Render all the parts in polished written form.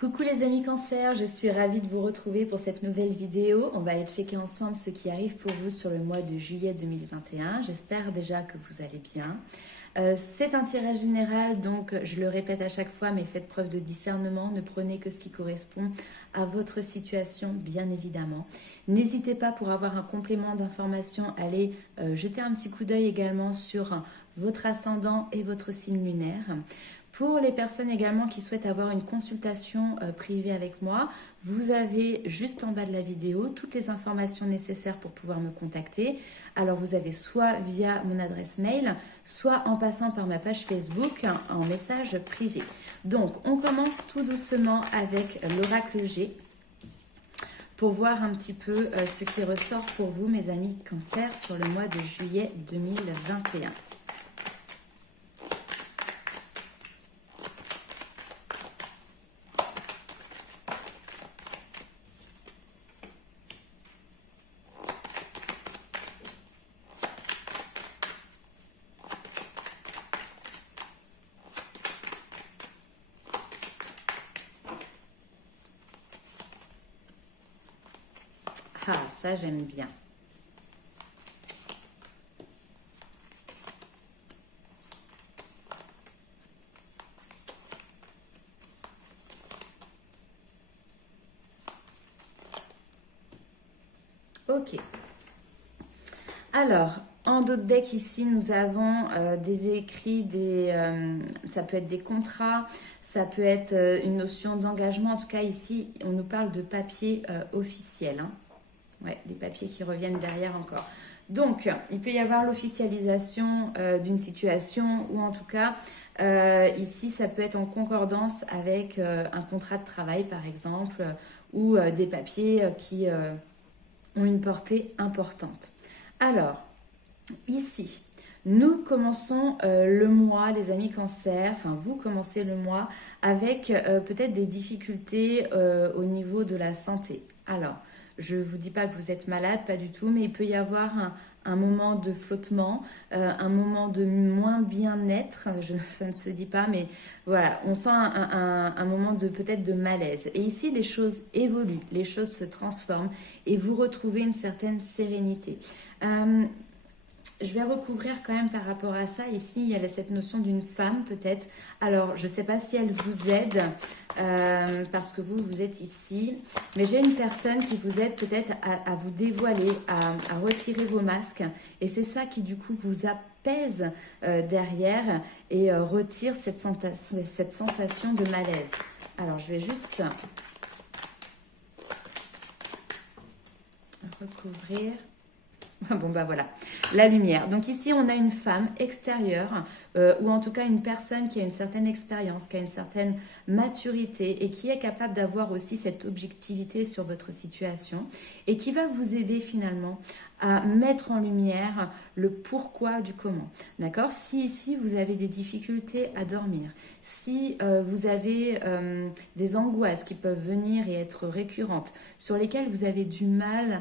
Coucou les amis Cancer, je suis ravie de vous retrouver pour cette nouvelle vidéo. On va aller checker ensemble ce qui arrive pour vous sur le mois de juillet 2021. J'espère déjà que vous allez bien. C'est un tirage général, donc je le répète à chaque fois, mais faites preuve de discernement. Ne prenez que ce qui correspond à votre situation, bien évidemment. N'hésitez pas pour avoir un complément d'information, allez jeter un petit coup d'œil également sur votre ascendant et votre signe lunaire. Pour les personnes également qui souhaitent avoir une consultation privée avec moi, vous avez juste en bas de la vidéo toutes les informations nécessaires pour pouvoir me contacter. Alors vous avez soit via mon adresse mail, soit en passant par ma page Facebook en message privé. Donc on commence tout doucement avec l'oracle G pour voir un petit peu ce qui ressort pour vous mes amis Cancer sur le mois de juillet 2021. Ah, ça j'aime bien. Ok. Alors, en d'autres decks ici, nous avons des écrits, ça peut être des contrats, ça peut être une notion d'engagement. En tout cas, ici, on nous parle de papier officiel. Hein. Ouais, des papiers qui reviennent derrière encore. Donc, il peut y avoir l'officialisation d'une situation ou en tout cas, ici, ça peut être en concordance avec un contrat de travail, par exemple, ou des papiers qui ont une portée importante. Alors, ici, nous commençons le mois, les amis Cancer, enfin vous commencez le mois avec peut-être des difficultés au niveau de la santé. Alors, je ne vous dis pas que vous êtes malade, pas du tout, mais il peut y avoir un moment de flottement, un moment de moins bien-être, ça ne se dit pas, mais voilà, on sent un moment de peut-être de malaise. Et ici, les choses évoluent, les choses se transforment et vous retrouvez une certaine sérénité. Je vais recouvrir quand même par rapport à ça. Ici, il y a cette notion d'une femme peut-être. Alors, je ne sais pas si elle vous aide parce que vous êtes ici. Mais j'ai une personne qui vous aide peut-être à vous dévoiler, à retirer vos masques. Et c'est ça qui du coup vous apaise derrière et retire cette sensation de malaise. Alors, je vais juste recouvrir. Bon bah voilà, la lumière. Donc ici on a une femme extérieure ou en tout cas une personne qui a une certaine expérience, qui a une certaine maturité et qui est capable d'avoir aussi cette objectivité sur votre situation et qui va vous aider finalement à mettre en lumière le pourquoi du comment. D'accord? Si ici vous avez des difficultés à dormir, si vous avez des angoisses qui peuvent venir et être récurrentes, sur lesquelles vous avez du mal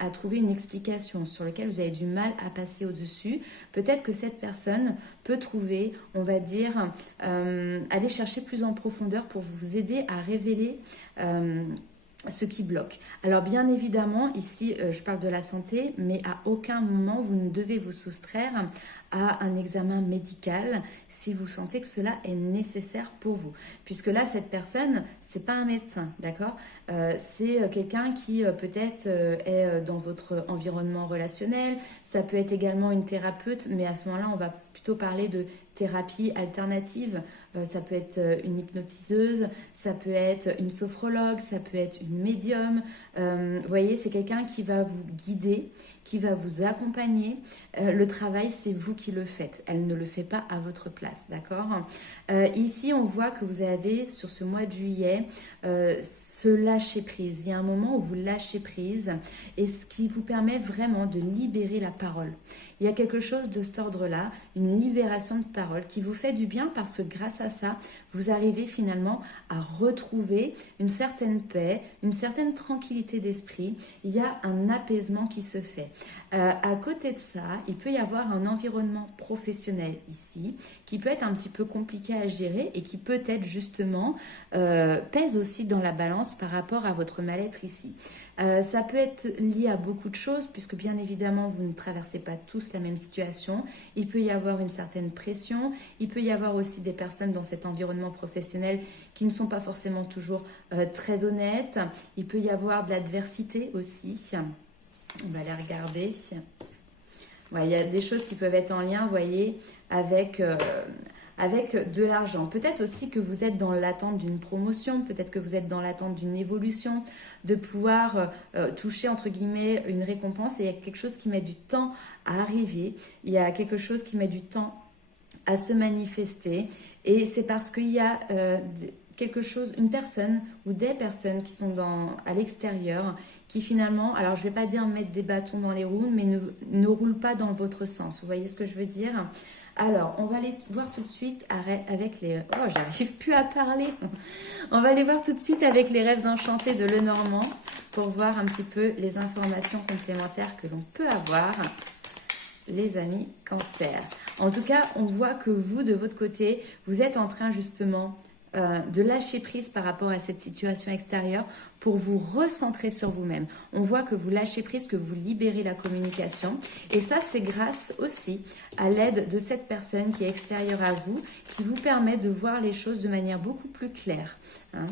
à trouver une explication, sur lesquelles vous avez du mal à passer au-dessus, peut-être que cette personne peut trouver, on va dire, aller chercher plus en profondeur pour vous aider à révéler ce qui bloque. Alors bien évidemment, ici je parle de la santé, mais à aucun moment vous ne devez vous soustraire à un examen médical si vous sentez que cela est nécessaire pour vous. Puisque là, cette personne, c'est pas un médecin, d'accord? C'est quelqu'un qui peut-être est dans votre environnement relationnel, ça peut être également une thérapeute, mais à ce moment-là, on va plutôt parler de thérapie alternative. Ça peut être une hypnotiseuse, ça peut être une sophrologue, ça peut être une médium. Vous voyez, c'est quelqu'un qui va vous guider, qui va vous accompagner. Le travail, c'est vous qui le faites. Elle ne le fait pas à votre place, d'accord? Ici, on voit que vous avez, sur ce mois de juillet, ce lâcher-prise. Il y a un moment où vous lâchez prise et ce qui vous permet vraiment de libérer la parole. Il y a quelque chose de cet ordre-là, une libération de parole qui vous fait du bien parce que grâce à ça, vous arrivez finalement à retrouver une certaine paix, une certaine tranquillité d'esprit. Il y a un apaisement qui se fait. À côté de ça, il peut y avoir un environnement professionnel ici qui peut être un petit peu compliqué à gérer et qui peut-être justement pèse aussi dans la balance par rapport à votre mal-être ici. Ça peut être lié à beaucoup de choses puisque bien évidemment vous ne traversez pas tous la même situation. Il peut y avoir une certaine pression, il peut y avoir aussi des personnes dans cet environnement professionnel qui ne sont pas forcément toujours très honnêtes. Il peut y avoir de l'adversité aussi. On va aller regarder. Ouais, il y a des choses qui peuvent être en lien, vous voyez, avec de l'argent. Peut-être aussi que vous êtes dans l'attente d'une promotion, peut-être que vous êtes dans l'attente d'une évolution, de pouvoir toucher, entre guillemets, une récompense. Et il y a quelque chose qui met du temps à arriver. Il y a quelque chose qui met du temps à se manifester. Et c'est parce qu'il y a quelque chose, une personne ou des personnes qui sont à l'extérieur, qui finalement, alors je ne vais pas dire mettre des bâtons dans les roues, mais ne roulent pas dans votre sens. Vous voyez ce que je veux dire? Alors, on va aller voir tout de suite avec les... Oh, j'arrive plus à parler. On va aller voir tout de suite avec les rêves enchantés de Lenormand pour voir un petit peu les informations complémentaires que l'on peut avoir, les amis Cancer. En tout cas, on voit que vous, de votre côté, vous êtes en train justement de lâcher prise par rapport à cette situation extérieure pour vous recentrer sur vous-même. On voit que vous lâchez prise, que vous libérez la communication. Et ça, c'est grâce aussi à l'aide de cette personne qui est extérieure à vous, qui vous permet de voir les choses de manière beaucoup plus claire. Hein.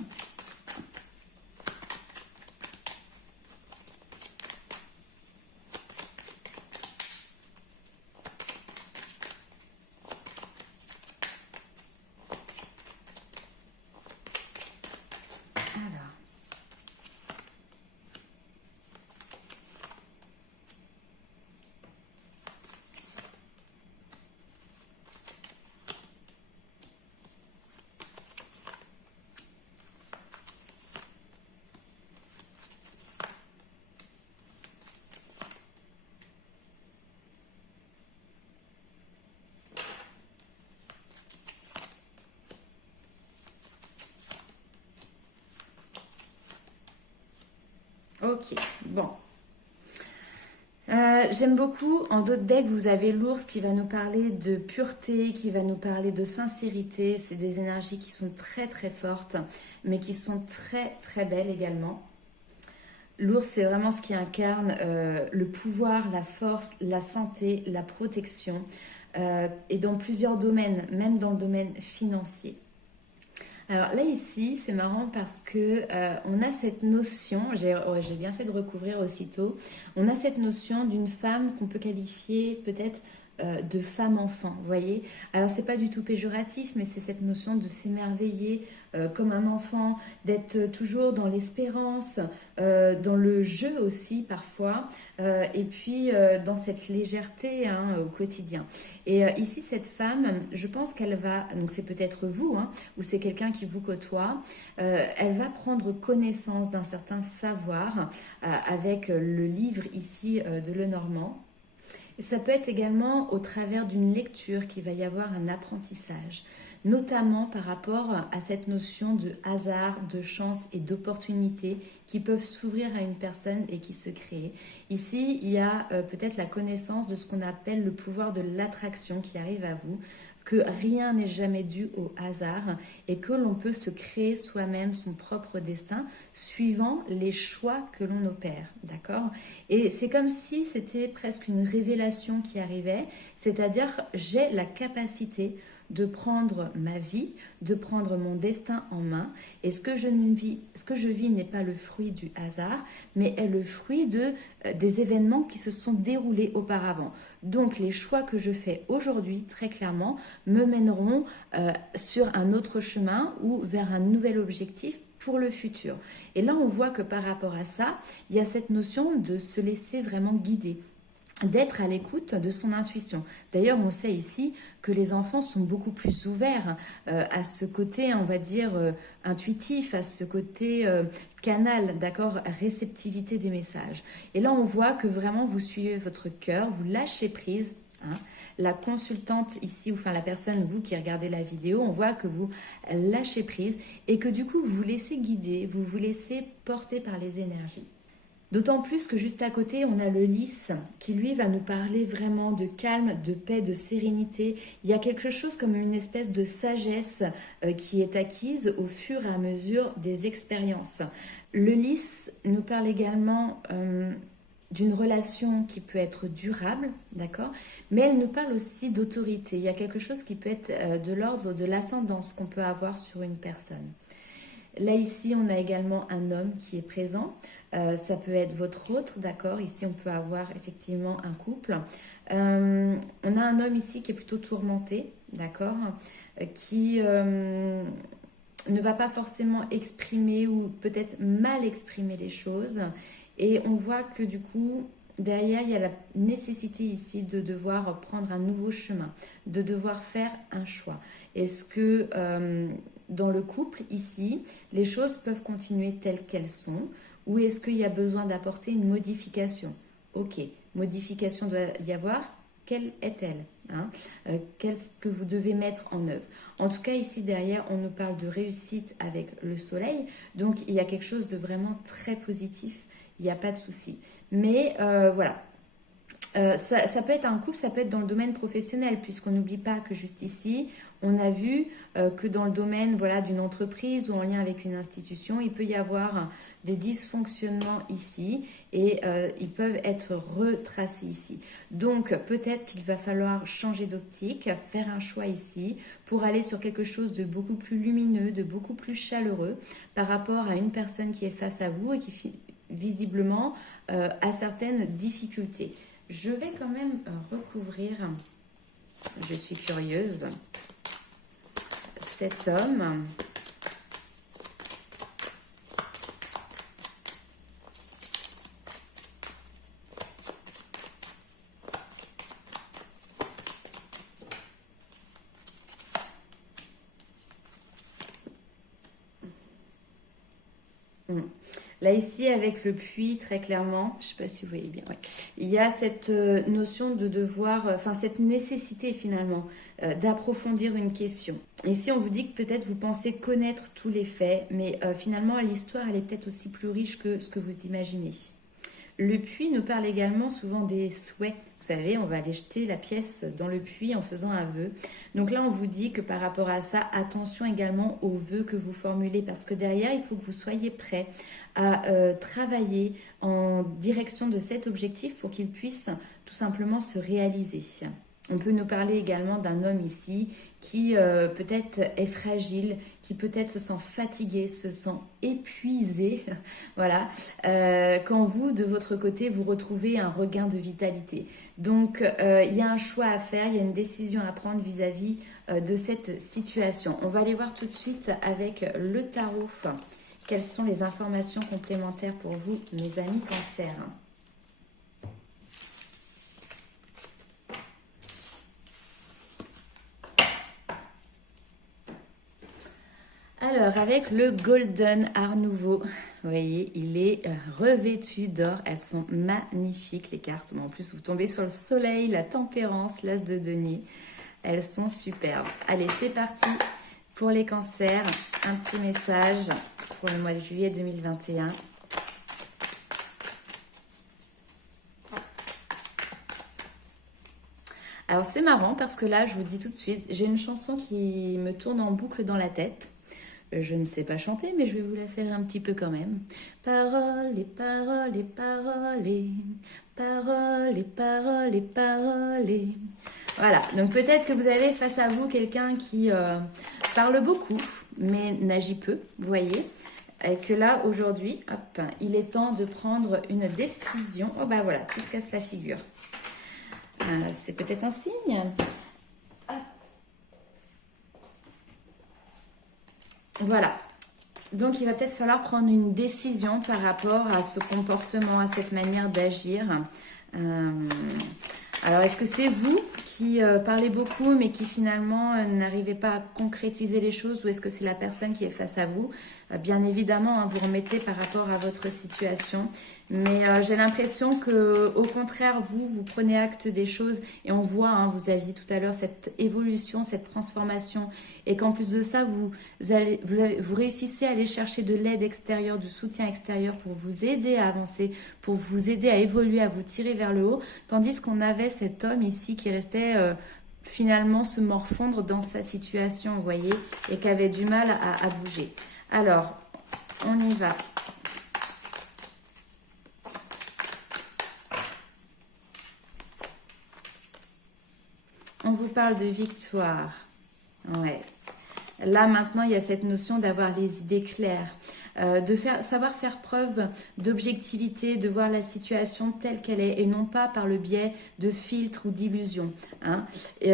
Ok, bon. J'aime beaucoup, en d'autres decks, vous avez l'ours qui va nous parler de pureté, qui va nous parler de sincérité. C'est des énergies qui sont très très fortes, mais qui sont très très belles également. L'ours, c'est vraiment ce qui incarne le pouvoir, la force, la santé, la protection, et dans plusieurs domaines, même dans le domaine financier. Alors là ici, c'est marrant parce que on a cette notion, j'ai bien fait de recouvrir aussitôt, on a cette notion d'une femme qu'on peut qualifier peut-être de femme-enfant, vous voyez. Alors c'est pas du tout péjoratif, mais c'est cette notion de s'émerveiller comme un enfant, d'être toujours dans l'espérance, dans le jeu aussi parfois, et puis dans cette légèreté hein, au quotidien. Et ici, cette femme, je pense qu'elle va, donc c'est peut-être vous, hein, ou c'est quelqu'un qui vous côtoie, elle va prendre connaissance d'un certain savoir avec le livre ici de Lenormand. Et ça peut être également au travers d'une lecture qu'il va y avoir un apprentissage, notamment par rapport à cette notion de hasard, de chance et d'opportunité qui peuvent s'ouvrir à une personne et qui se créent. Ici, il y a peut-être la connaissance de ce qu'on appelle le pouvoir de l'attraction qui arrive à vous, que rien n'est jamais dû au hasard et que l'on peut se créer soi-même son propre destin suivant les choix que l'on opère, d'accord? Et c'est comme si c'était presque une révélation qui arrivait, c'est-à-dire j'ai la capacité de prendre ma vie, de prendre mon destin en main. Et ce que je vis n'est pas le fruit du hasard, mais est le fruit des événements qui se sont déroulés auparavant. Donc les choix que je fais aujourd'hui, très clairement, me mèneront sur un autre chemin ou vers un nouvel objectif pour le futur. Et là, on voit que par rapport à ça, il y a cette notion de se laisser vraiment guider, d'être à l'écoute de son intuition. D'ailleurs, on sait ici que les enfants sont beaucoup plus ouverts à ce côté, on va dire, intuitif, à ce côté canal, d'accord, réceptivité des messages. Et là, on voit que vraiment, vous suivez votre cœur, vous lâchez prise hein. La consultante ici, ou enfin la personne, vous qui regardez la vidéo, on voit que vous lâchez prise et que du coup vous vous laissez guider, vous vous laissez porter par les énergies. D'autant plus que juste à côté, on a le lys qui lui va nous parler vraiment de calme, de paix, de sérénité. Il y a quelque chose comme une espèce de sagesse qui est acquise au fur et à mesure des expériences. Le lys nous parle également d'une relation qui peut être durable, d'accord? Mais elle nous parle aussi d'autorité. Il y a quelque chose qui peut être de l'ordre de l'ascendance qu'on peut avoir sur une personne. Là, ici, on a également un homme qui est présent. Ça peut être votre autre, d'accord? Ici, on peut avoir effectivement un couple. On a un homme ici qui est plutôt tourmenté, d'accord? Qui ne va pas forcément exprimer ou peut-être mal exprimer les choses. Et on voit que du coup, derrière, il y a la nécessité ici de devoir prendre un nouveau chemin, de devoir faire un choix. Est-ce que dans le couple, ici, les choses peuvent continuer telles qu'elles sont ou est-ce qu'il y a besoin d'apporter une modification? Ok, modification doit y avoir. Quelle est-elle, hein? Qu'est-ce que vous devez mettre en œuvre? En tout cas, ici derrière, on nous parle de réussite avec le soleil. Donc, il y a quelque chose de vraiment très positif. Il n'y a pas de souci. Mais voilà. Ça peut être un couple, ça peut être dans le domaine professionnel, puisqu'on n'oublie pas que juste ici, on a vu que dans le domaine voilà, d'une entreprise ou en lien avec une institution, il peut y avoir des dysfonctionnements ici et ils peuvent être retracés ici. Donc peut-être qu'il va falloir changer d'optique, faire un choix ici pour aller sur quelque chose de beaucoup plus lumineux, de beaucoup plus chaleureux par rapport à une personne qui est face à vous et qui visiblement a certaines difficultés. Je vais quand même recouvrir, je suis curieuse, cet homme. Là, ici, avec le puits, très clairement, je ne sais pas si vous voyez bien, ouais. Il y a cette notion de devoir, enfin cette nécessité finalement d'approfondir une question. Ici, on vous dit que peut-être vous pensez connaître tous les faits, mais finalement, l'histoire, elle est peut-être aussi plus riche que ce que vous imaginez. Le puits nous parle également souvent des souhaits. Vous savez, on va aller jeter la pièce dans le puits en faisant un vœu. Donc là, on vous dit que par rapport à ça, attention également aux vœux que vous formulez parce que derrière, il faut que vous soyez prêt à travailler en direction de cet objectif pour qu'il puisse tout simplement se réaliser. On peut nous parler également d'un homme ici qui peut-être est fragile, qui peut-être se sent fatigué, se sent épuisé. Voilà. Quand vous, de votre côté, vous retrouvez un regain de vitalité. Donc, il y a un choix à faire, il y a une décision à prendre vis-à-vis de cette situation. On va aller voir tout de suite avec le tarot. Quelles sont les informations complémentaires pour vous, mes amis Cancer? Alors, avec le Golden Art Nouveau, vous voyez, il est revêtu d'or. Elles sont magnifiques, les cartes. Mais en plus, vous tombez sur le soleil, la tempérance, l'as de denier. Elles sont superbes. Allez, c'est parti pour les cancers. Un petit message pour le mois de juillet 2021. Alors, c'est marrant parce que là, je vous dis tout de suite, j'ai une chanson qui me tourne en boucle dans la tête. Je ne sais pas chanter, mais je vais vous la faire un petit peu quand même. Paroles et paroles et paroles et paroles et paroles et paroles et... Voilà, donc peut-être que vous avez face à vous quelqu'un qui parle beaucoup, mais n'agit peu, vous voyez. Et que là, aujourd'hui, hop, il est temps de prendre une décision. Oh bah voilà, tout se casse la figure. C'est peut-être un signe. Voilà, donc il va peut-être falloir prendre une décision par rapport à ce comportement, à cette manière d'agir. Alors, est-ce que c'est vous qui parlez beaucoup, mais qui finalement n'arrivez pas à concrétiser les choses, ou est-ce que c'est la personne qui est face à vous? Bien évidemment, hein, vous remettez par rapport à votre situation, mais j'ai l'impression que, au contraire, vous prenez acte des choses, et on voit, hein, vous aviez tout à l'heure cette évolution, cette transformation, et qu'en plus de ça, vous réussissez à aller chercher de l'aide extérieure, du soutien extérieur pour vous aider à avancer, pour vous aider à évoluer, à vous tirer vers le haut, tandis qu'on avait cet homme ici qui restait finalement se morfondre dans sa situation, vous voyez, et qui avait du mal à bouger. Alors, on y va. On vous parle de victoire. Ouais. Là, maintenant, il y a cette notion d'avoir les idées claires, savoir faire preuve d'objectivité, de voir la situation telle qu'elle est et non pas par le biais de filtres ou d'illusions. Hein. Il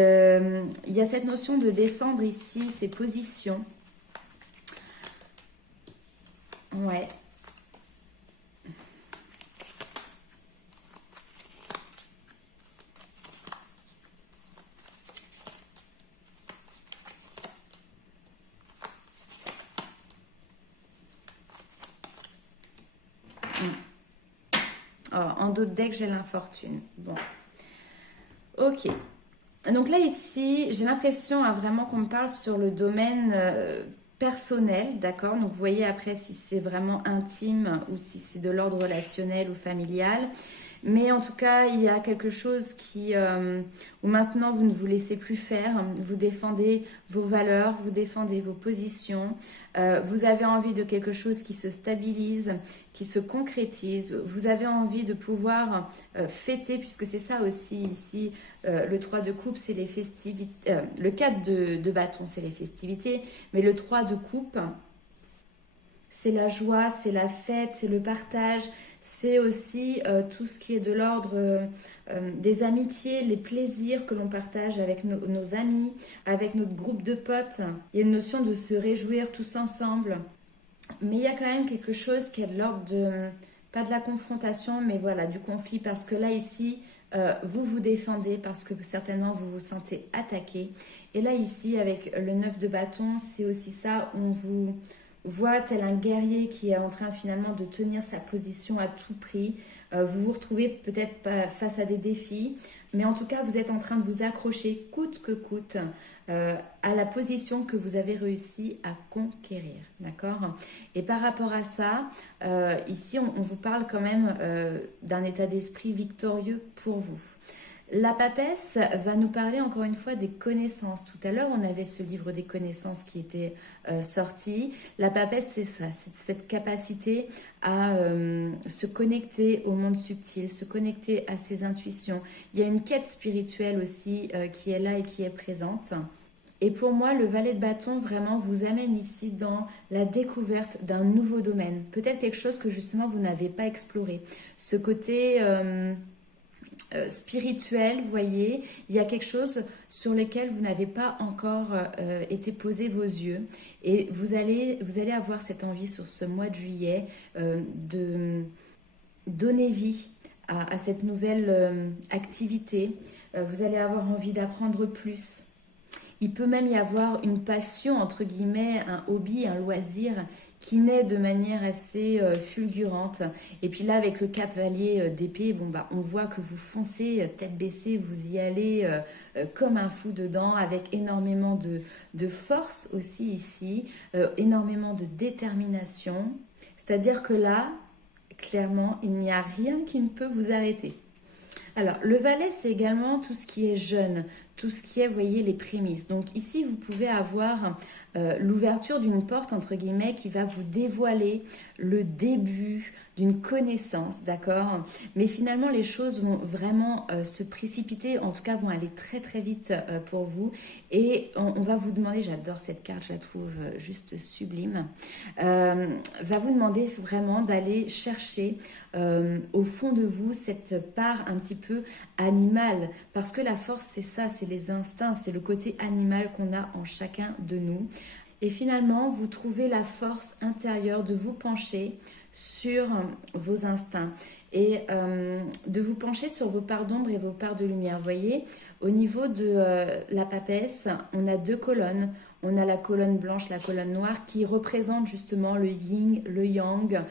y a cette notion de défendre ici ses positions. Ouais. Oh, en d'autres decks, j'ai l'infortune. Bon. Ok. Donc là, ici, j'ai l'impression vraiment qu'on me parle sur le domaine personnel, d'accord? Donc vous voyez après si c'est vraiment intime ou si c'est de l'ordre relationnel ou familial. Mais en tout cas, il y a quelque chose où maintenant vous ne vous laissez plus faire. Vous défendez vos valeurs, vous défendez vos positions. Vous avez envie de quelque chose qui se stabilise, qui se concrétise. Vous avez envie de pouvoir fêter, puisque c'est ça aussi ici. Le 3 de coupe, c'est les festivités. Le 4 de bâton, c'est les festivités. Mais le 3 de coupe, c'est la joie, c'est la fête, c'est le partage, c'est aussi tout ce qui est de l'ordre des amitiés, les plaisirs que l'on partage avec nos amis, avec notre groupe de potes. Il y a une notion de se réjouir tous ensemble. Mais il y a quand même quelque chose qui est de l'ordre de, pas de la confrontation, mais voilà, du conflit. Parce que là, ici, vous vous défendez parce que certainement vous vous sentez attaqué. Et là, ici, avec le 9 de bâton, c'est aussi ça, on vous voit tel un guerrier qui est en train finalement de tenir sa position à tout prix. Vous vous retrouvez peut-être pas face à des défis, mais en tout cas, vous êtes en train de vous accrocher coûte que coûte à la position que vous avez réussi à conquérir, d'accord? Et par rapport à ça, ici, on vous parle quand même d'un état d'esprit victorieux pour vous. La papesse va nous parler encore une fois des connaissances. Tout à l'heure, on avait ce livre des connaissances qui était sorti. La papesse, c'est ça, c'est cette capacité à se connecter au monde subtil, se connecter à ses intuitions. Il y a une quête spirituelle aussi qui est là et qui est présente. Et pour moi, le valet de bâton vraiment vous amène ici dans la découverte d'un nouveau domaine. Peut-être quelque chose que justement vous n'avez pas exploré. Ce côté spirituel, vous voyez, il y a quelque chose sur lequel vous n'avez pas encore été posé vos yeux. Et vous allez avoir cette envie sur ce mois de juillet de donner vie à cette nouvelle activité. Vous allez avoir envie d'apprendre plus. Il peut même y avoir une passion, entre guillemets, un hobby, un loisir qui naît de manière assez fulgurante. Et puis là, avec le cavalier d'épée, bon, bah, on voit que vous foncez tête baissée, vous y allez comme un fou dedans, avec énormément de force aussi ici, énormément de détermination. C'est-à-dire que là, clairement, il n'y a rien qui ne peut vous arrêter. Alors, le valet, c'est également tout ce qui est jeune, tout ce qui est, vous voyez, les prémices. Donc ici, vous pouvez avoir l'ouverture d'une porte, entre guillemets, qui va vous dévoiler le début d'une connaissance, d'accord? Mais finalement, les choses vont vraiment se précipiter, en tout cas, vont aller très très vite pour vous. Et on va vous demander, j'adore cette carte, je la trouve juste sublime, va vous demander vraiment d'aller chercher au fond de vous cette part un petit peu animale. Parce que la force, c'est ça, c'est les instincts, c'est le côté animal qu'on a en chacun de nous. Et finalement, vous trouvez la force intérieure de vous pencher sur vos instincts et de vous pencher sur vos parts d'ombre et vos parts de lumière. Vous voyez, au niveau de la papesse, on a deux colonnes. On a la colonne blanche, la colonne noire qui représente justement le yin, le yang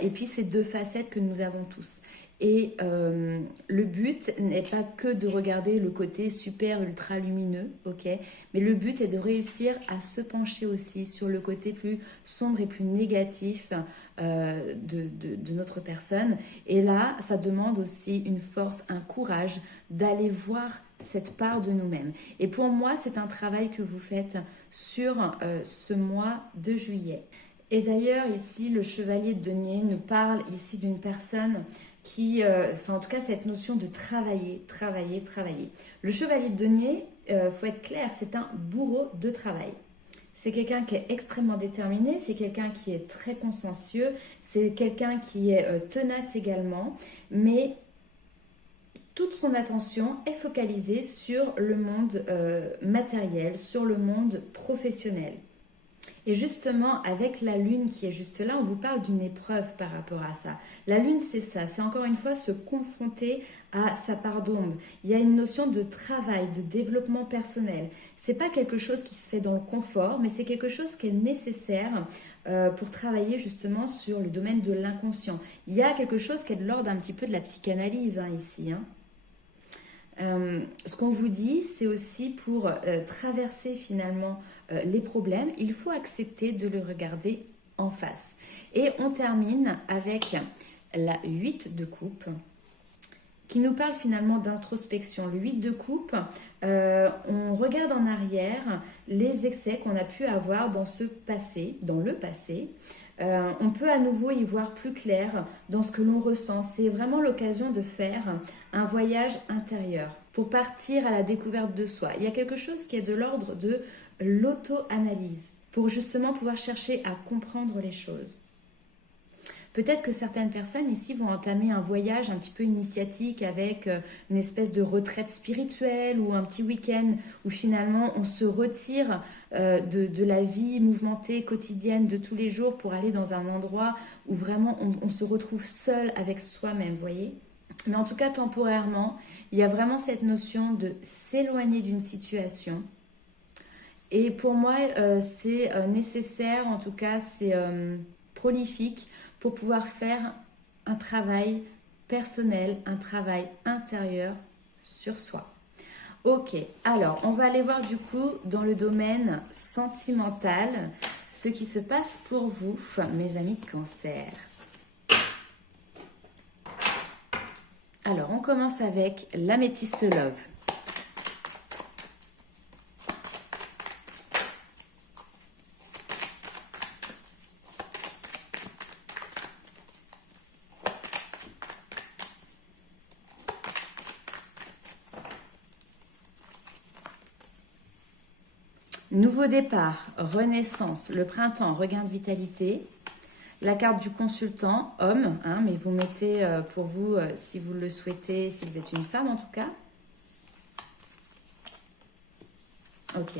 et puis ces deux facettes que nous avons tous. Et le but n'est pas que de regarder le côté super ultra lumineux, ok, mais le but est de réussir à se pencher aussi sur le côté plus sombre et plus négatif de notre personne. Et là, ça demande aussi une force, un courage d'aller voir cette part de nous-mêmes. Et pour moi, c'est un travail que vous faites sur ce mois de juillet. Et d'ailleurs, ici, le chevalier de denier nous parle ici d'une personne qui, enfin en tout cas cette notion de travailler, travailler, travailler. Le chevalier de denier, faut être clair, c'est un bourreau de travail. C'est quelqu'un qui est extrêmement déterminé, c'est quelqu'un qui est très consciencieux, c'est quelqu'un qui est tenace également, mais toute son attention est focalisée sur le monde matériel, sur le monde professionnel. Et justement, avec la lune qui est juste là, on vous parle d'une épreuve par rapport à ça. La lune, c'est ça, c'est encore une fois se confronter à sa part d'ombre. Il y a une notion de travail, de développement personnel. C'est pas quelque chose qui se fait dans le confort, mais c'est quelque chose qui est nécessaire pour travailler justement sur le domaine de l'inconscient. Il y a quelque chose qui est de l'ordre un petit peu de la psychanalyse ici. Ce qu'on vous dit, c'est aussi pour traverser finalement les problèmes, il faut accepter de le regarder en face. Et on termine avec la 8 de coupe qui nous parle finalement d'introspection. Le 8 de coupe, on regarde en arrière les excès qu'on a pu avoir dans ce passé, dans le passé. On peut à nouveau y voir plus clair dans ce que l'on ressent. C'est vraiment l'occasion de faire un voyage intérieur pour partir à la découverte de soi. Il y a quelque chose qui est de l'ordre de l'auto-analyse pour justement pouvoir chercher à comprendre les choses. Peut-être que certaines personnes ici vont entamer un voyage un petit peu initiatique avec une espèce de retraite spirituelle ou un petit week-end où finalement on se retire de la vie mouvementée quotidienne de tous les jours pour aller dans un endroit où vraiment on se retrouve seul avec soi-même, vous voyez. Mais en tout cas temporairement, il y a vraiment cette notion de s'éloigner d'une situation. Et pour moi, c'est nécessaire, en tout cas c'est prolifique pour pouvoir faire un travail personnel, un travail intérieur sur soi. Ok, alors on va aller voir du coup dans le domaine sentimental ce qui se passe pour vous, mes amis de Cancer. Alors on commence avec l'améthyste love. Nouveau départ, renaissance, le printemps, regain de vitalité. La carte du consultant, homme, mais vous mettez pour vous, si vous le souhaitez, si vous êtes une femme en tout cas. Ok.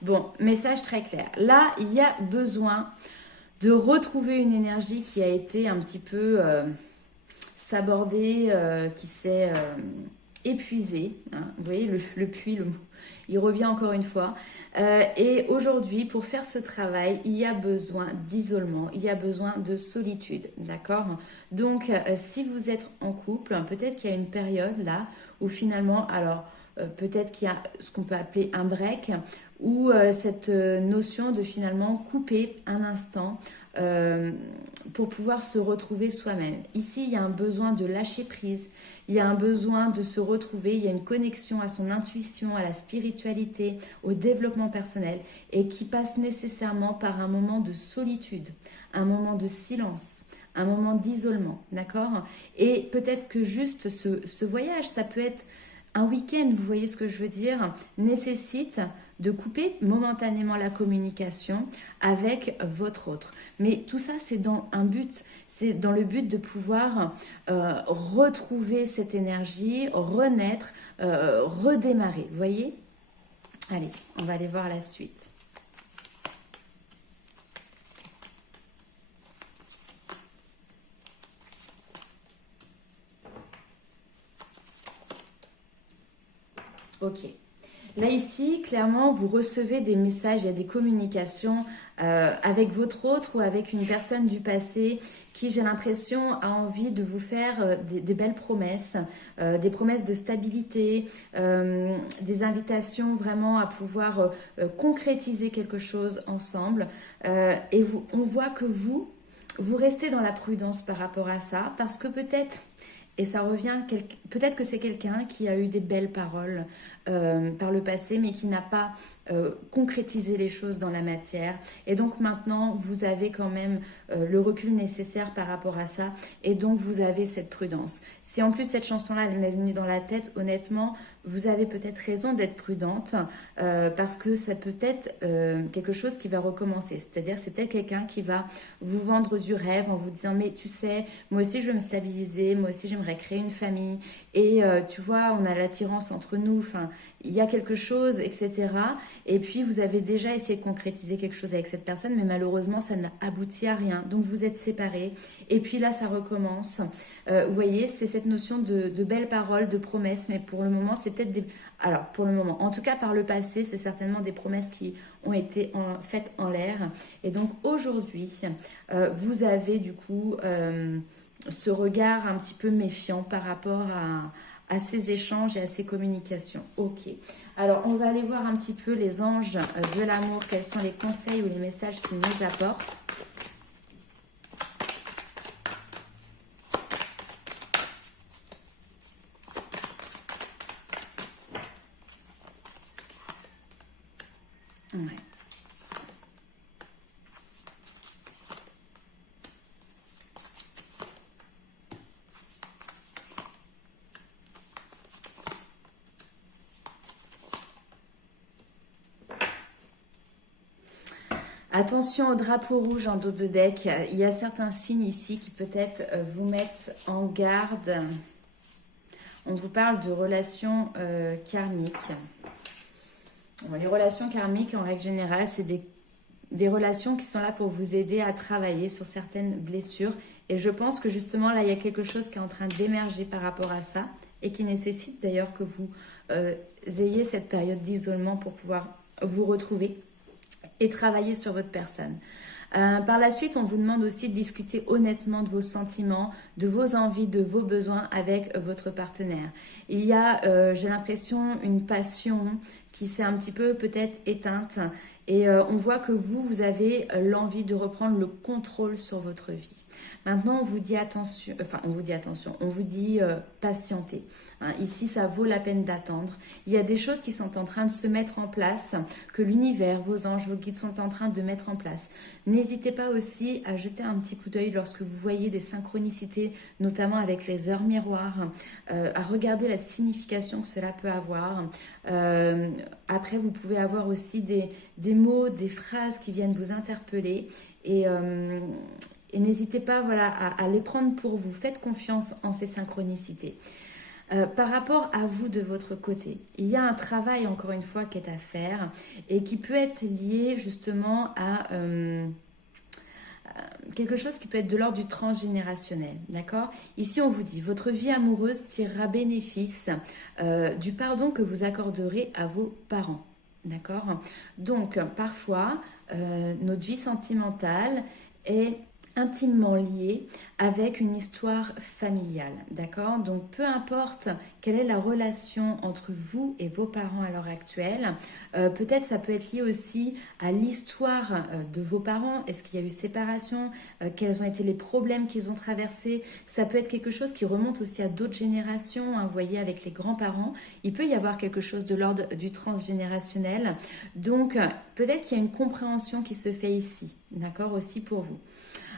Bon, message très clair. Là, il y a besoin de retrouver une énergie qui a été un petit peu sabordée, qui s'est épuisée. Vous voyez, le puits, le mot. Il revient encore une fois. Et aujourd'hui, pour faire ce travail, il y a besoin d'isolement, il y a besoin de solitude, d'accord? Donc, si vous êtes en couple, peut-être qu'il y a une période là où finalement, alors peut-être qu'il y a ce qu'on peut appeler un break, ou cette notion de finalement couper un instant pour pouvoir se retrouver soi-même. Ici, il y a un besoin de lâcher prise, il y a un besoin de se retrouver, il y a une connexion à son intuition, à la spiritualité, au développement personnel et qui passe nécessairement par un moment de solitude, un moment de silence, un moment d'isolement, d'accord? Et peut-être que juste ce voyage, ça peut être un week-end, vous voyez ce que je veux dire, nécessite de couper momentanément la communication avec votre autre. Mais tout ça, c'est dans un but, c'est dans le but de pouvoir retrouver cette énergie, renaître, redémarrer, vous voyez ? Allez, on va aller voir la suite. Ok. Là, ici, clairement, vous recevez des messages, il y a des communications avec votre autre ou avec une personne du passé qui, j'ai l'impression, a envie de vous faire des belles promesses, des promesses de stabilité, des invitations vraiment à pouvoir concrétiser quelque chose ensemble. Et on voit que vous restez dans la prudence par rapport à ça, parce que peut-être, et ça revient, peut-être que c'est quelqu'un qui a eu des belles paroles par le passé, mais qui n'a pas concrétisé les choses dans la matière. Et donc maintenant, vous avez quand même le recul nécessaire par rapport à ça, et donc vous avez cette prudence. Si en plus cette chanson-là, elle m'est venue dans la tête, honnêtement, vous avez peut-être raison d'être prudente parce que ça peut être quelque chose qui va recommencer. C'est-à-dire c'est peut-être quelqu'un qui va vous vendre du rêve en vous disant mais tu sais, moi aussi je veux me stabiliser, moi aussi j'aimerais créer une famille et tu vois, on a l'attirance entre nous, enfin il y a quelque chose, etc. Et puis vous avez déjà essayé de concrétiser quelque chose avec cette personne, mais malheureusement ça n'a abouti à rien. Donc vous êtes séparés et puis là ça recommence. Vous voyez, c'est cette notion de belles paroles, de promesses, mais pour le moment c'est peut-être des... Alors pour le moment, en tout cas par le passé, c'est certainement des promesses qui ont été faites en l'air. Et donc aujourd'hui, vous avez du coup ce regard un petit peu méfiant par rapport à ces échanges et à ces communications. Ok. Alors, on va aller voir un petit peu les anges de l'amour. Quels sont les conseils ou les messages qu'ils nous apportent. Ouais. Attention au drapeau rouge en dos de deck. Il y a certains signes ici qui peut-être vous mettent en garde. On vous parle de relations karmiques. Bon, les relations karmiques, en règle générale, c'est des relations qui sont là pour vous aider à travailler sur certaines blessures. Et je pense que justement, là, il y a quelque chose qui est en train d'émerger par rapport à ça et qui nécessite d'ailleurs que vous ayez cette période d'isolement pour pouvoir vous retrouver et travailler sur votre personne. Par la suite, on vous demande aussi de discuter honnêtement de vos sentiments, de vos envies, de vos besoins avec votre partenaire. Il y a, j'ai l'impression, une passion qui s'est un petit peu peut-être éteinte et on voit que vous avez l'envie de reprendre le contrôle sur votre vie. Maintenant, on vous dit attention, on vous dit patienter. Hein, ici, ça vaut la peine d'attendre. Il y a des choses qui sont en train de se mettre en place, que l'univers, vos anges, vos guides sont en train de mettre en place. N'hésitez pas aussi à jeter un petit coup d'œil lorsque vous voyez des synchronicités, notamment avec les heures miroirs, à regarder la signification que cela peut avoir. Après, vous pouvez avoir aussi des mots, des phrases qui viennent vous interpeller et n'hésitez pas voilà, à les prendre pour vous. Faites confiance en ces synchronicités. Par rapport à vous de votre côté, il y a un travail encore une fois qui est à faire et qui peut être lié justement à quelque chose qui peut être de l'ordre du transgénérationnel, d'accord? Ici on vous dit, votre vie amoureuse tirera bénéfice du pardon que vous accorderez à vos parents, d'accord? Donc parfois notre vie sentimentale est intimement liée avec une histoire familiale, d'accord? Donc peu importe quelle est la relation entre vous et vos parents à l'heure actuelle, peut-être ça peut être lié aussi à l'histoire de vos parents. Est-ce qu'il y a eu séparation? Quels ont été les problèmes qu'ils ont traversés? Ça peut être quelque chose qui remonte aussi à d'autres générations, hein, vous voyez, avec les grands-parents. Il peut y avoir quelque chose de l'ordre du transgénérationnel. Donc peut-être qu'il y a une compréhension qui se fait ici, d'accord, aussi pour vous.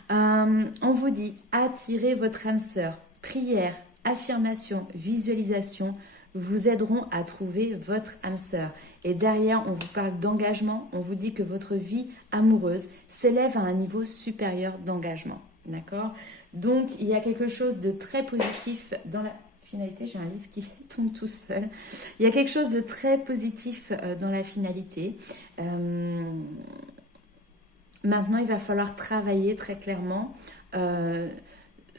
On vous dit attirez votre âme sœur. Prière, affirmation, visualisation vous aideront à trouver votre âme sœur. Et derrière, on vous parle d'engagement. On vous dit que votre vie amoureuse s'élève à un niveau supérieur d'engagement. D'accord? Donc, il y a quelque chose de très positif dans la Finalité, j'ai un livre qui tombe tout seul. Il y a quelque chose de très positif dans la finalité. Maintenant, il va falloir travailler très clairement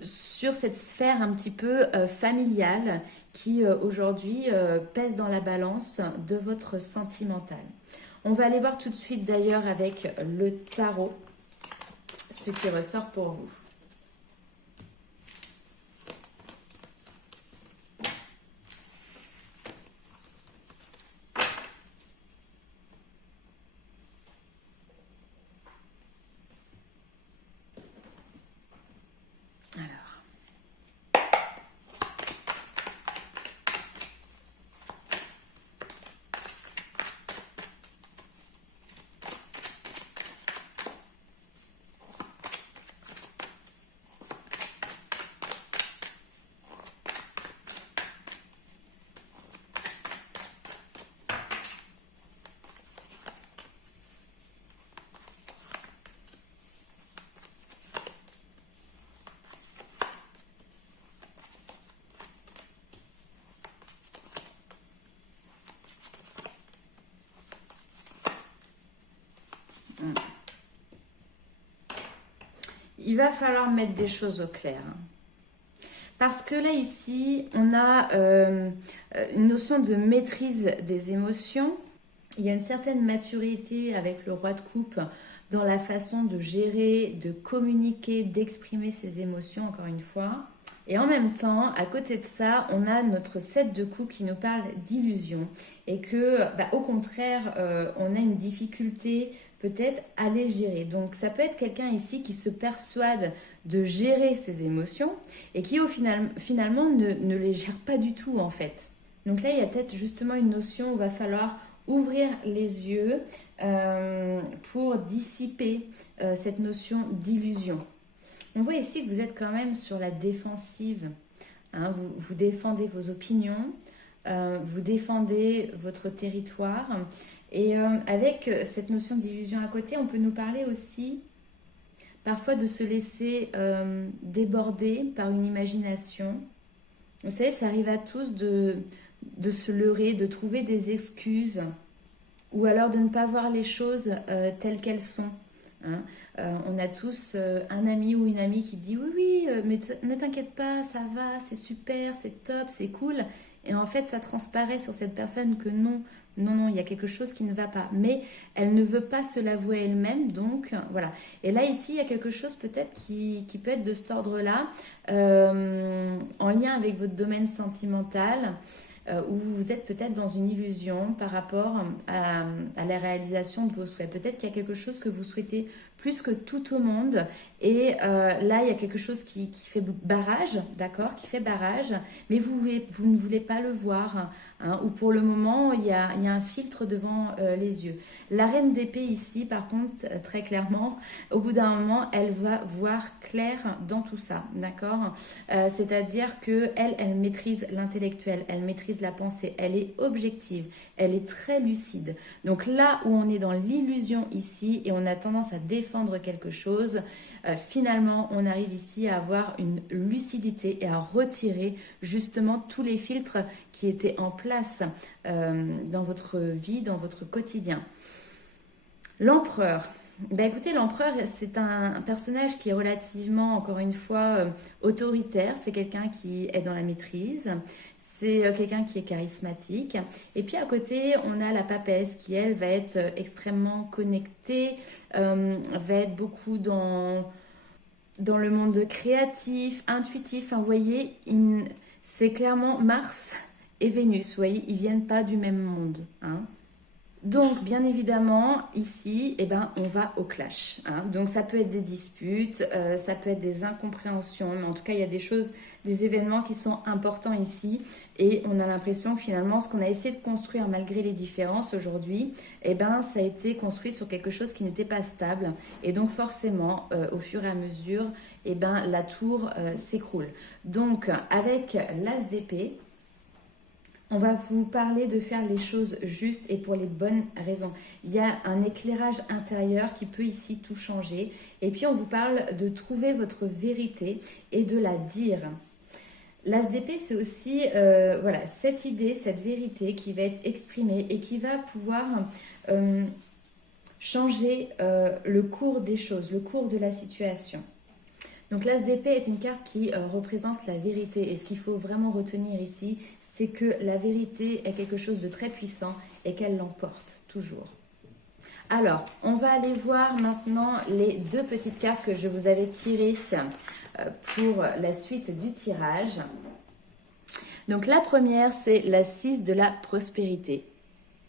sur cette sphère un petit peu familiale qui aujourd'hui pèse dans la balance de votre sentimental. On va aller voir tout de suite d'ailleurs avec le tarot ce qui ressort pour vous. Alors. Il va falloir mettre des choses au clair. Parce que là, ici, on a une notion de maîtrise des émotions. Il y a une certaine maturité avec le roi de coupe dans la façon de gérer, de communiquer, d'exprimer ses émotions, encore une fois. Et en même temps, à côté de ça, on a notre 7 de coupe qui nous parle d'illusion. Et que, au contraire, on a une difficulté peut-être à les gérer. Donc ça peut être quelqu'un ici qui se persuade de gérer ses émotions et qui finalement ne les gère pas du tout en fait. Donc là, il y a peut-être justement une notion où il va falloir ouvrir les yeux pour dissiper cette notion d'illusion. On voit ici que vous êtes quand même sur la défensive. Hein, vous défendez vos opinions, vous défendez votre territoire. Et avec cette notion d'illusion à côté, on peut nous parler aussi parfois de se laisser déborder par une imagination. Vous savez, ça arrive à tous de se leurrer, de trouver des excuses ou alors de ne pas voir les choses telles qu'elles sont. Hein. On a tous un ami ou une amie qui dit oui, mais ne t'inquiète pas, ça va, c'est super, c'est top, c'est cool. Et en fait, ça transparaît sur cette personne que non, il y a quelque chose qui ne va pas. Mais elle ne veut pas se l'avouer elle-même, donc voilà. Et là, ici, il y a quelque chose peut-être qui peut être de cet ordre-là, en lien avec votre domaine sentimental, où vous êtes peut-être dans une illusion par rapport à la réalisation de vos souhaits. Peut-être qu'il y a quelque chose que vous souhaitez plus que tout au monde. Et là, il y a quelque chose qui fait barrage, d'accord, qui fait barrage, mais vous ne voulez pas le voir, hein, ou pour le moment, il y a un filtre devant les yeux. La reine d'épée ici, par contre, très clairement, au bout d'un moment, elle va voir clair dans tout ça, d'accord. C'est-à-dire qu'elle maîtrise l'intellectuel, elle maîtrise la pensée, elle est objective, elle est très lucide. Donc là où on est dans l'illusion ici et on a tendance à défendre quelque chose, finalement on arrive ici à avoir une lucidité et à retirer justement tous les filtres qui étaient en place dans votre vie, dans votre quotidien. L'empereur. Écoutez, l'empereur, c'est un personnage qui est relativement, encore une fois, autoritaire. C'est quelqu'un qui est dans la maîtrise. C'est quelqu'un qui est charismatique. Et puis à côté, on a la papesse qui, elle, va être extrêmement connectée, va être beaucoup dans le monde créatif, intuitif. Enfin, vous voyez, c'est clairement Mars et Vénus. Vous voyez, ils ne viennent pas du même monde, hein. Donc, bien évidemment, ici, on va au clash. Hein. Donc, ça peut être des disputes, ça peut être des incompréhensions, mais en tout cas, il y a des choses, des événements qui sont importants ici. Et on a l'impression que finalement, ce qu'on a essayé de construire malgré les différences aujourd'hui, ça a été construit sur quelque chose qui n'était pas stable. Et donc, forcément, au fur et à mesure, la tour s'écroule. Donc, avec l'as d'épée, on va vous parler de faire les choses justes et pour les bonnes raisons. Il y a un éclairage intérieur qui peut ici tout changer. Et puis on vous parle de trouver votre vérité et de la dire. L'as d'épée, c'est aussi voilà, cette idée, cette vérité qui va être exprimée et qui va pouvoir changer le cours des choses, le cours de la situation. Donc l'as d'épée est une carte qui représente la vérité. Et ce qu'il faut vraiment retenir ici, c'est que la vérité est quelque chose de très puissant et qu'elle l'emporte toujours. Alors, on va aller voir maintenant les deux petites cartes que je vous avais tirées pour la suite du tirage. Donc la première, c'est la 6 de la prospérité.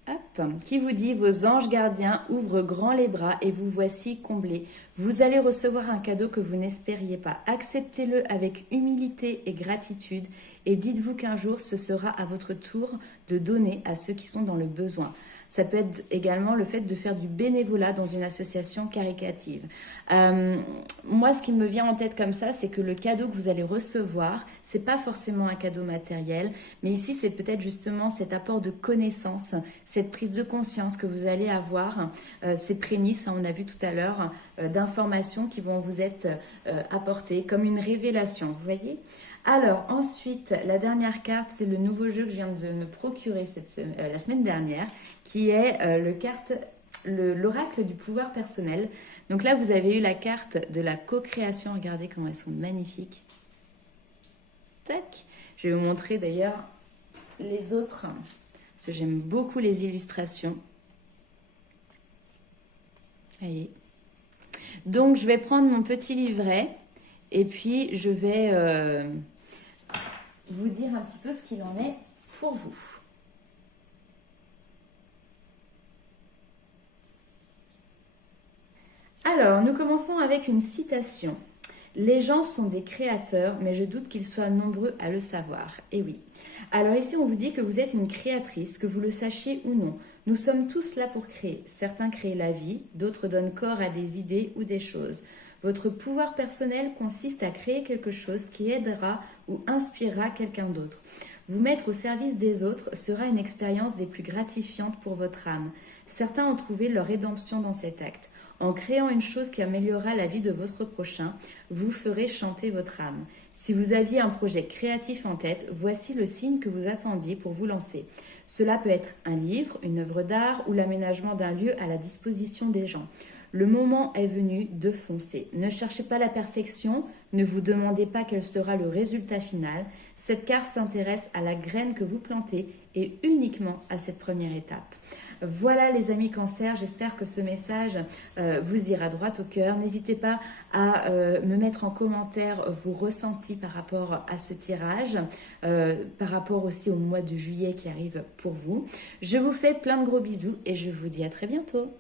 Hop, qui vous dit: vos anges gardiens ouvrent grand les bras et vous voici comblés. Vous allez recevoir un cadeau que vous n'espériez pas. Acceptez-le avec humilité et gratitude et dites-vous qu'un jour ce sera à votre tour de donner à ceux qui sont dans le besoin. Ça peut être également le fait de faire du bénévolat dans une association caritative. Moi, ce qui me vient en tête comme ça, c'est que le cadeau que vous allez recevoir, c'est pas forcément un cadeau matériel, mais ici, c'est peut-être justement cet apport de connaissances, cette prise de conscience que vous allez avoir, ces prémices, on a vu tout à l'heure, d'informations qui vont vous être apportées comme une révélation, vous voyez ? Alors, ensuite, la dernière carte, c'est le nouveau jeu que je viens de me procurer la semaine dernière, qui est l'oracle du pouvoir personnel. Donc là, vous avez eu la carte de la co-création. Regardez comment elles sont magnifiques. Tac. Je vais vous montrer d'ailleurs les autres, parce que j'aime beaucoup les illustrations. Voyez. Donc, je vais prendre mon petit livret et puis je vais vous dire un petit peu ce qu'il en est pour vous. Alors, nous commençons avec une citation. Les gens sont des créateurs, mais je doute qu'ils soient nombreux à le savoir. Et oui. Alors ici, on vous dit que vous êtes une créatrice, que vous le sachiez ou non. Nous sommes tous là pour créer. Certains créent la vie, d'autres donnent corps à des idées ou des choses. Votre pouvoir personnel consiste à créer quelque chose qui aidera ou inspirera quelqu'un d'autre. Vous mettre au service des autres sera une expérience des plus gratifiantes pour votre âme. Certains ont trouvé leur rédemption dans cet acte. En créant une chose qui améliorera la vie de votre prochain, vous ferez chanter votre âme. Si vous aviez un projet créatif en tête, voici le signe que vous attendiez pour vous lancer. Cela peut être un livre, une œuvre d'art ou l'aménagement d'un lieu à la disposition des gens. Le moment est venu de foncer. Ne cherchez pas la perfection, ne vous demandez pas quel sera le résultat final. Cette carte s'intéresse à la graine que vous plantez et uniquement à cette première étape. Voilà les amis Cancer, j'espère que ce message vous ira droit au cœur. N'hésitez pas à me mettre en commentaire vos ressentis par rapport à ce tirage, par rapport aussi au mois de juillet qui arrive pour vous. Je vous fais plein de gros bisous et je vous dis à très bientôt.